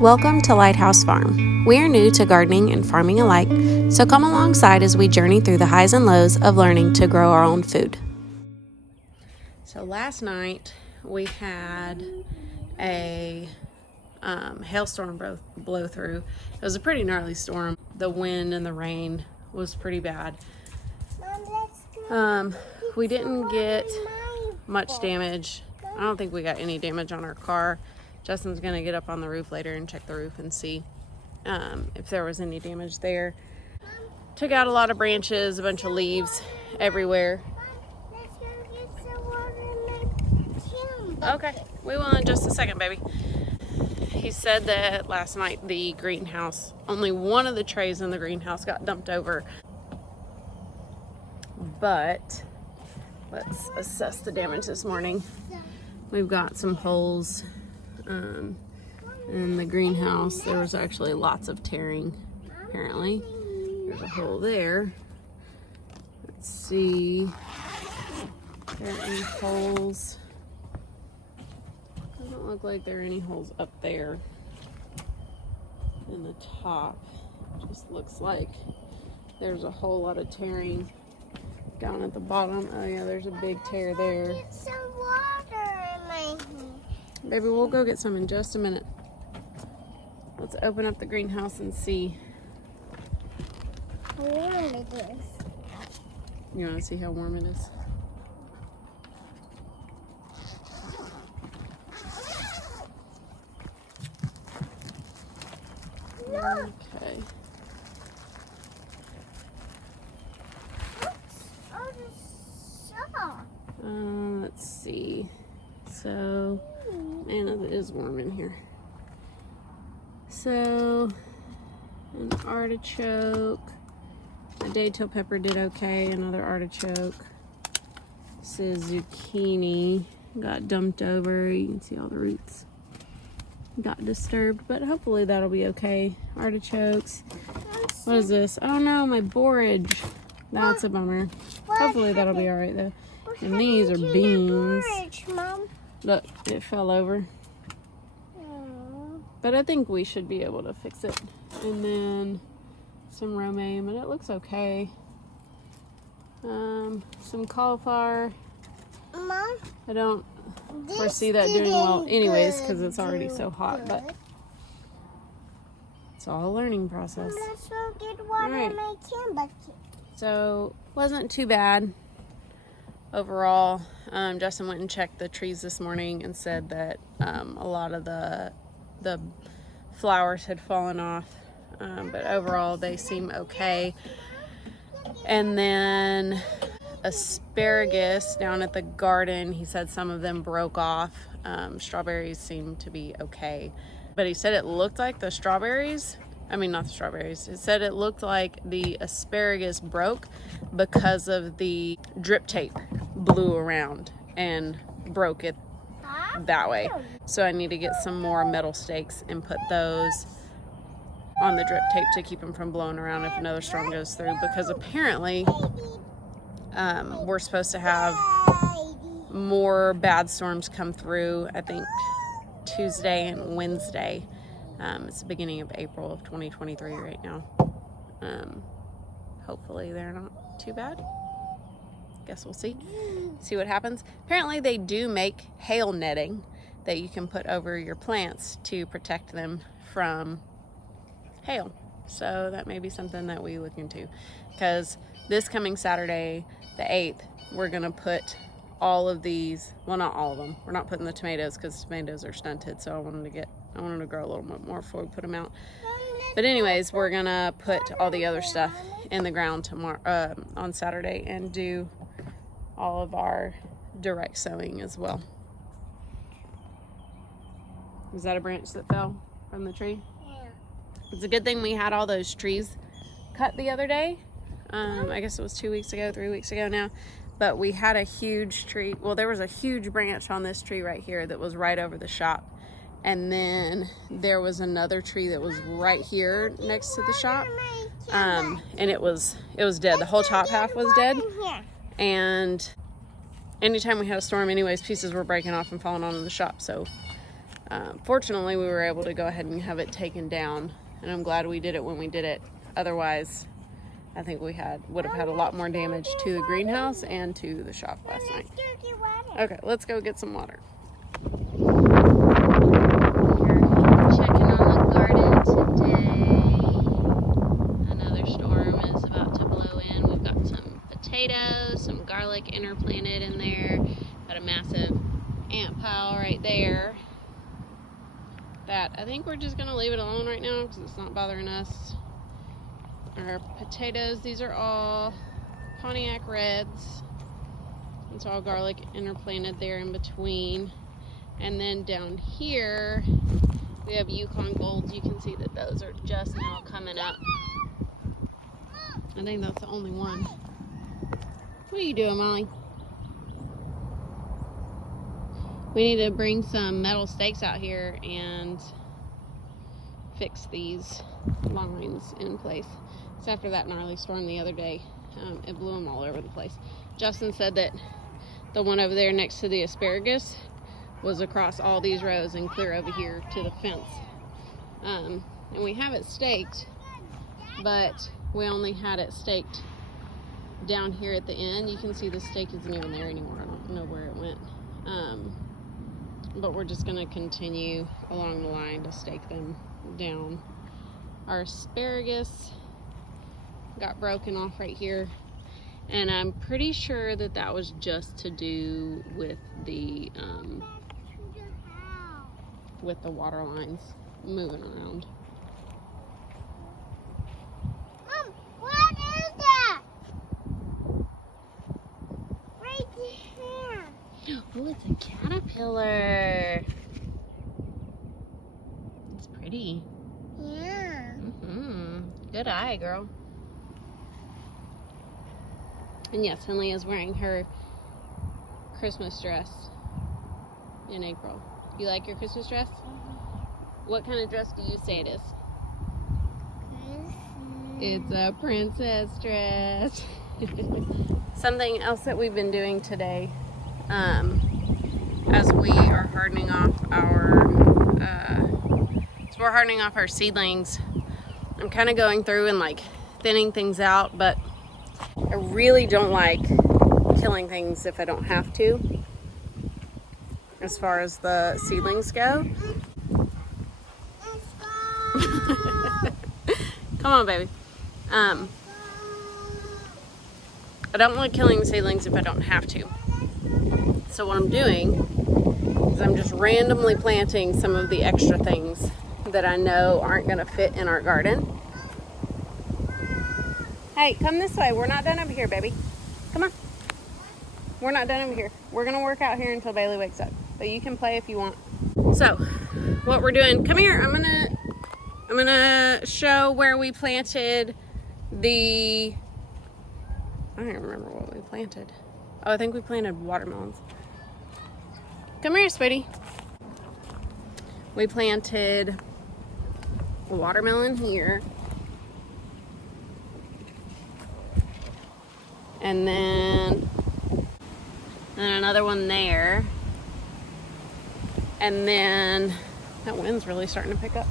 Welcome to Lighthouse Farm. We are new to gardening and farming alike, so come alongside as we journey through the highs and lows of learning to grow our own food. So last night we had a hailstorm blow through. It was a pretty gnarly storm. The wind and the rain was pretty bad. We didn't get much damage. I don't think we got any damage on our car. Justin's gonna get up on the roof later and check the roof and see if there was any damage there. Took out a lot of branches, a bunch of leaves everywhere. Okay, we will in just a second, baby. He said that last night the greenhouse, only one of the trays in the greenhouse got dumped over. But let's assess the damage this morning. We've got some holes in the greenhouse. There was actually lots of tearing, apparently. There's a hole there. Let's see. There are any holes? Doesn't look like there are any holes up there in the top. Just looks like there's a whole lot of tearing down at the bottom. Oh yeah, there's a big tear there. Get some water in my hand. Baby, we'll go get some in just a minute. Let's open up the greenhouse and see. How warm it is. You want to see how warm it is? Look. Okay. Oh, the sock. Let's see. So, man, it is warm in here. So, an artichoke. A daytail pepper did okay. Another artichoke. This is zucchini. Got dumped over. You can see all the roots got disturbed, but hopefully that'll be okay. Artichokes. What is this? Oh no, my borage. That's a bummer. Hopefully that'll be all right though. And these are beans. Porridge, Mom. Look, it fell over. Aww. But I think we should be able to fix it. And then some romaine, but it looks okay. Some cauliflower. Mom, I don't this foresee that doing well didn't anyways because it's already so hot, good. but it's all a learning process. Mom, let's go get water Alright. in my can bucket. So, wasn't too bad overall. Justin went and checked the trees this morning and said that a lot of the flowers had fallen off, but overall they seem okay. And then asparagus down at the garden, he said some of them broke off. Strawberries seem to be okay, but he said it looked like the strawberries, I mean not the strawberries, it said it looked like the asparagus broke because of the drip tape blew around and broke it that way. So I need to get some more metal stakes and put those on the drip tape to keep them from blowing around if another storm goes through, because apparently we're supposed to have more bad storms come through, I think Tuesday and Wednesday. It's the beginning of April of 2023 right now. Hopefully they're not too bad. Guess we'll see what happens. Apparently they do make hail netting that you can put over your plants to protect them from hail. So that may be something that we look into, because this coming Saturday, the 8th, we're gonna put all of these, well, not all of them. We're not putting the tomatoes because tomatoes are stunted, so I wanted to grow a little bit more before we put them out. But anyways, we're gonna put all the other stuff in the ground tomorrow, on Saturday, and do all of our direct sowing as well. Is that a branch that fell from the tree? Yeah. It's a good thing we had all those trees cut the other day. I guess it was 2 weeks ago, 3 weeks ago now. But we had a huge tree. Well, there was a huge branch on this tree right here that was right over the shop. And then there was another tree that was right here next to the shop. And it was dead. The whole top half was dead. And anytime we had a storm anyways, pieces were breaking off and falling onto the shop. So Fortunately, we were able to go ahead and have it taken down, and I'm glad we did it when we did it. Otherwise, I think we would have had a lot more damage to the greenhouse and to the shop last night. Okay, let's go get some water. We're checking on the garden today. Another storm is about to blow in. We've got some potatoes, some garlic interplanted in there. Got a massive ant pile right there. That I think we're just gonna leave it alone right now because it's not bothering us. Our potatoes, these are all Pontiac Reds. It's all garlic interplanted there in between. And then down here, we have Yukon Golds. You can see that those are just now coming up. I think that's the only one. What are you doing, Molly? We need to bring some metal stakes out here and fix these lines in place. So after that gnarly storm the other day, it blew them all over the place. Justin said that the one over there next to the asparagus was across all these rows and clear over here to the fence. And we have it staked, but we only had it staked down here at the end. You can see the stake isn't even there anymore. I don't know where it went. But we're just gonna continue along the line to stake them down. Our asparagus got broken off right here, and I'm pretty sure that that was just to do with the water lines moving around. Mom, what is that? Right here. Oh, it's a caterpillar. It's pretty. Yeah. Good eye, girl. And yes, Henley is wearing her Christmas dress in April. You like your Christmas dress? What kind of dress do you say it is? It's a princess dress. Something else that we've been doing today, as we are hardening off our seedlings, I'm kind of going through and like thinning things out, but I really don't like killing things if I don't have to, as far as the seedlings go. Come on, baby. I don't like killing seedlings if I don't have to. So what I'm doing is I'm just randomly planting some of the extra things that I know aren't going to fit in our garden. Hey, come this way. We're not done over here, baby. Come on. We're not done over here. We're going to work out here until Bailey wakes up. But you can play if you want. So, what we're doing, come here. I'm going to show where we planted I don't even remember what we planted. Oh, I think we planted watermelons. Come here, sweetie. We planted a watermelon here. And then another one there. And then that wind's really starting to pick up.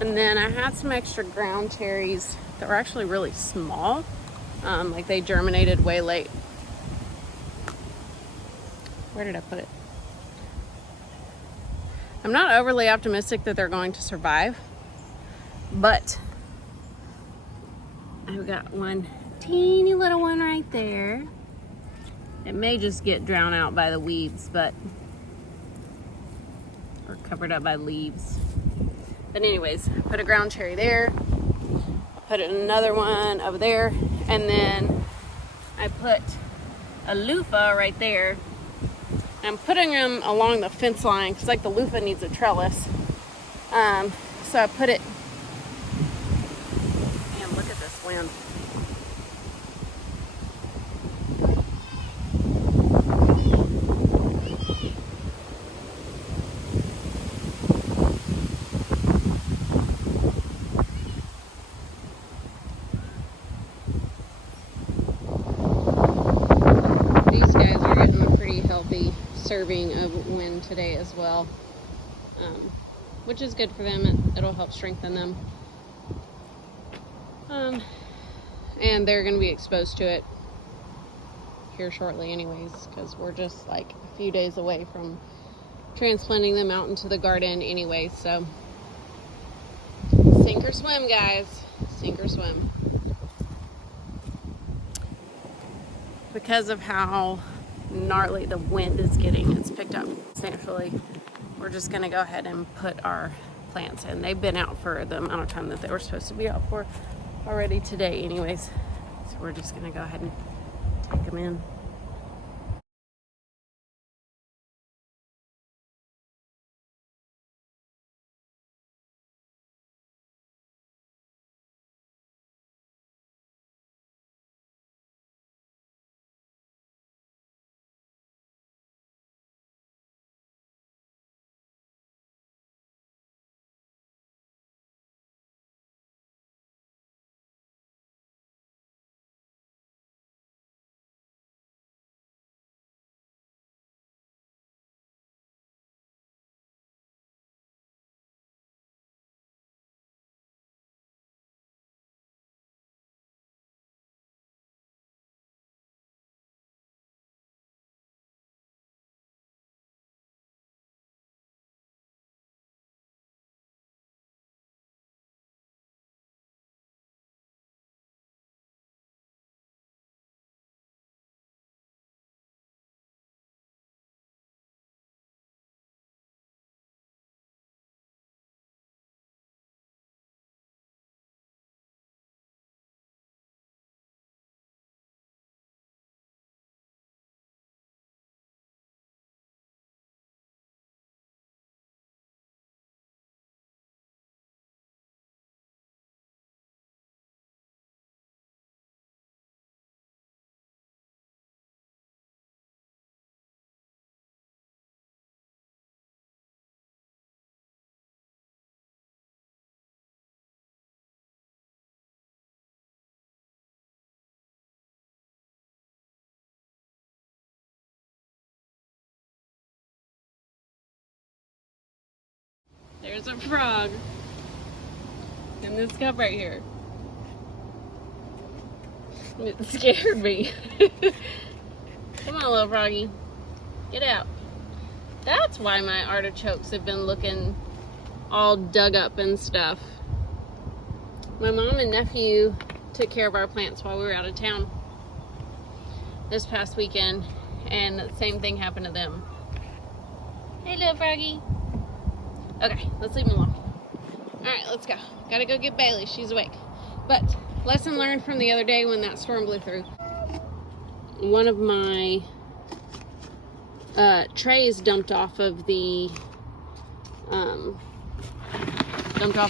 And then I had some extra ground cherries that were actually really small. Like they germinated way late. Where did I put it? I'm not overly optimistic that they're going to survive, but I've got one teeny little one right there. It may just get drowned out by the weeds, or covered up by leaves. But anyways, I put a ground cherry there. I put another one over there. And then I put a loofah right there. I'm putting them along the fence line because like the loofah needs a trellis. So I put it, man, look at this wind. serving of wind today as well, which is good for them. It'll help strengthen them. And they're going to be exposed to it here shortly anyways, because we're just like a few days away from transplanting them out into the garden anyway. So sink or swim, guys. Sink or swim. Because of how gnarly the wind is getting, it's picked up substantially. We're just going to go ahead and put our plants in. They've been out for the amount of time that they were supposed to be out for already today anyways. So we're just going to go ahead and take them in. There's a frog in this cup right here. It scared me. Come on, little froggy. Get out. That's why my artichokes have been looking all dug up and stuff. My mom and nephew took care of our plants while we were out of town this past weekend, and the same thing happened to them. Hey, little froggy. Okay, let's leave him alone. Alright, let's go. Gotta go get Bailey. She's awake. But, lesson learned from the other day when that storm blew through. One of my trays dumped off of the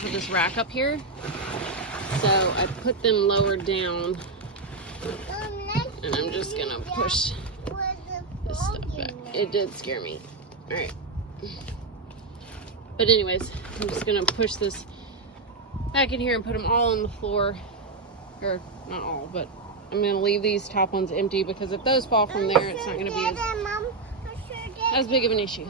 this rack up here. So I put them lower down, and I'm just gonna push this stuff back. It did scare me. Alright. But anyways, I'm just gonna push this back in here and put them all on the floor. Or, not all, but I'm gonna leave these top ones empty, because if those fall from there, it's not gonna be as big of an issue.